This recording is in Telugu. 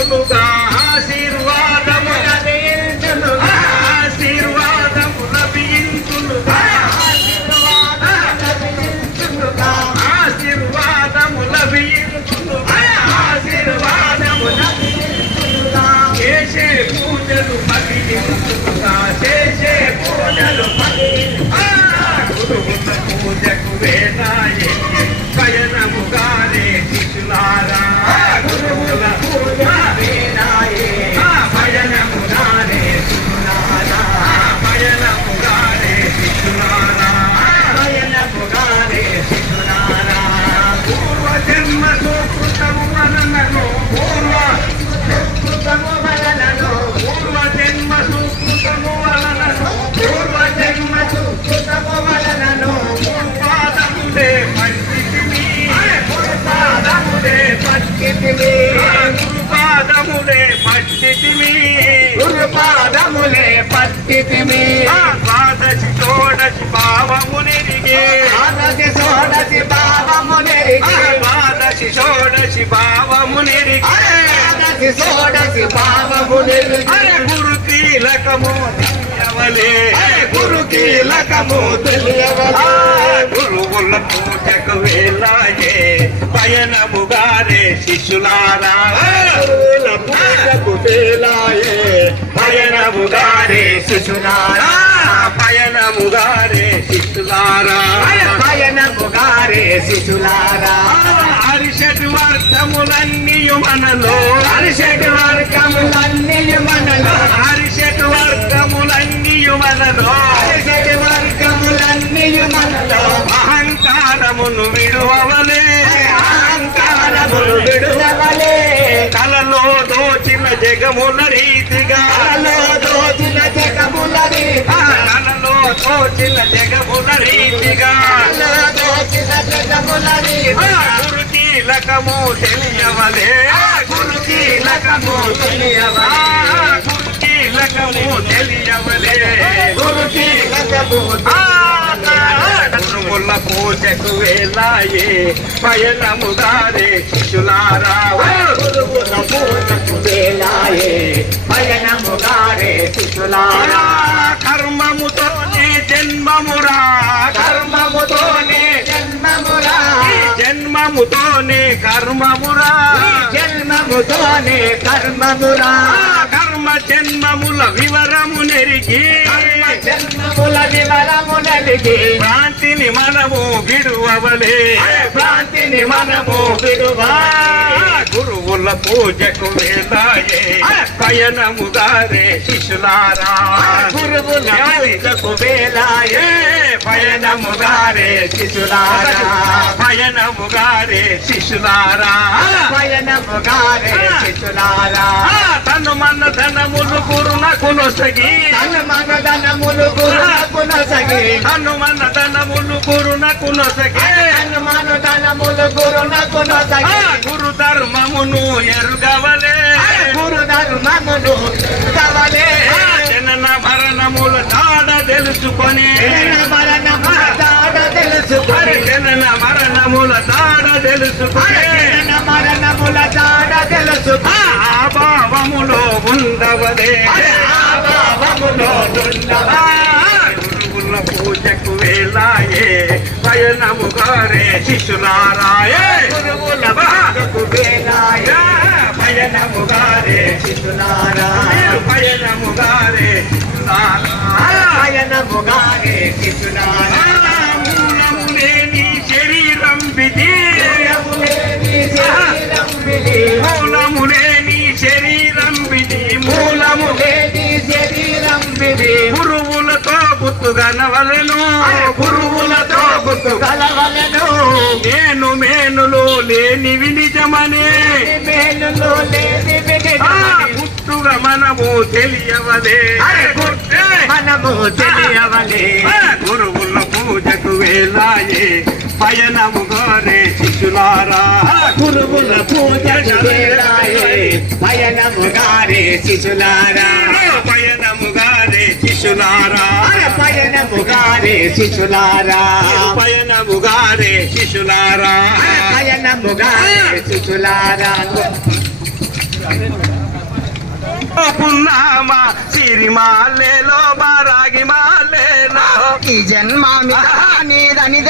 వర్ధిల్లునుగా ఆశీర్వాదమున దేశనుగా ఆశీర్వాదమున బియించునుగా ఆశీర్వాదముల బియించునుగా ఆశీర్వాదముల పూజలు పూజకు వేదా సుకృతము వలనను పూర్వ జన్మ సుకృతము వలనను పూర్వ జన్మ సుకృతము వలనను పాదముదే పంచితిమి పాదముదే పంచితిమి పాదములే పట్టితిమి పాదములే పట్టితిమి ద్వాదశి షోడశి భావము నెరిగి ఆదసి సోదసి భావమునెరిగి అరే గురు కీలకము తెలియవలే. గురు కీలకము తెలియవలే. గురువుల పూజకు వేలాయే పయనముగారే శిష్యులారా. గురువుల పూజకు వేలాయే పయనముగారే శిష్యులారా. పయనముగారే శిష్యులారా. పయనముగారే శిశులారా హరిషటి వర్గములన్నీ మనలో. అరిషటి వర్గములన్నీ మనలో హరిషటి వర్గములన్నీ మనలో అరిషటి వర్గములన్నీ మనలో అహంకారమును విడువవలే. అహంకారములు విడుదలే కలలో దోచిన జగముల రీతిగా. కలలో దోచిన జగములని ఆ కలలో దోచిన జగముల రీతిగా. కలలో దోచిన తెలియవా? గురు కీలకము తెలియవలే. గురు కీలకము గురువుల పూజకు వేలాయే పయనముదారే శిష్యులారా గురువుల పూజకు వేలాయే పయనముగారే శిశులారా. జన్మముతోనే కర్మమురా. జన్మముతోనే కర్మమురా. కర్మ జన్మముల వివరము నెరిగి జన్మముల వివరము నలిగి భ్రాంతిని మనము విడువవలే. భ్రాంతిని మనము విడువా గురువుల పూజకు వేలాయే. పయనముగారే శిష్యులారా. గురువుల పూజకు వేలాయే. పయనముగారే శిశులారా పయనముగారే శిష్యులారా. పయనముగారే శిశులారా తను మన ధనములు గురునకు నొసగి. తన మగధనములు గురునకు నొసగి. తను మన ధనములు గురునకు నొసగి. హనుమాను ధనములు గురునకు నొసగి. గురు ధర్మమును ఎరుగవలే. గురు ధర్మములు కవలే జనన మరణముల తాడ తెలుసుకొని. జనన మరణముల తాడ తెలుసుకొని. గురువుల పూజకు వేలాయే పయనము పయనముగారే శిష్యులారాయే గురువుల బాధకు వేలాయే పయనముగారే శిశులారా పయనముగారే శిష్యులారా పయనము గారే మూలము విడి గురువులతో గుర్తుగనవలను గురువులతో గుర్తు కలవలను నేను మేనులు లేనివి నిజమనే. మేలులో లేని విడి ఆ పుట్టుగా మనము తెలియవలే. గుర్తే. మనము తెలియవలే. గురువుల పూజకు వేలాయే పయనము గోరే శిష్యులారా. గురువుల పూజకు వేళాయే పయనముగారే శిశులారా పయనముగారే శిష్యులారా. పయనముగారే శిశులారా పయనముగారే శిష్యులారా పయనముగారే శిశులారా పున్నామా సిరిమాలేలో బారాగి మాలేలో ఈ జన్మ నీదని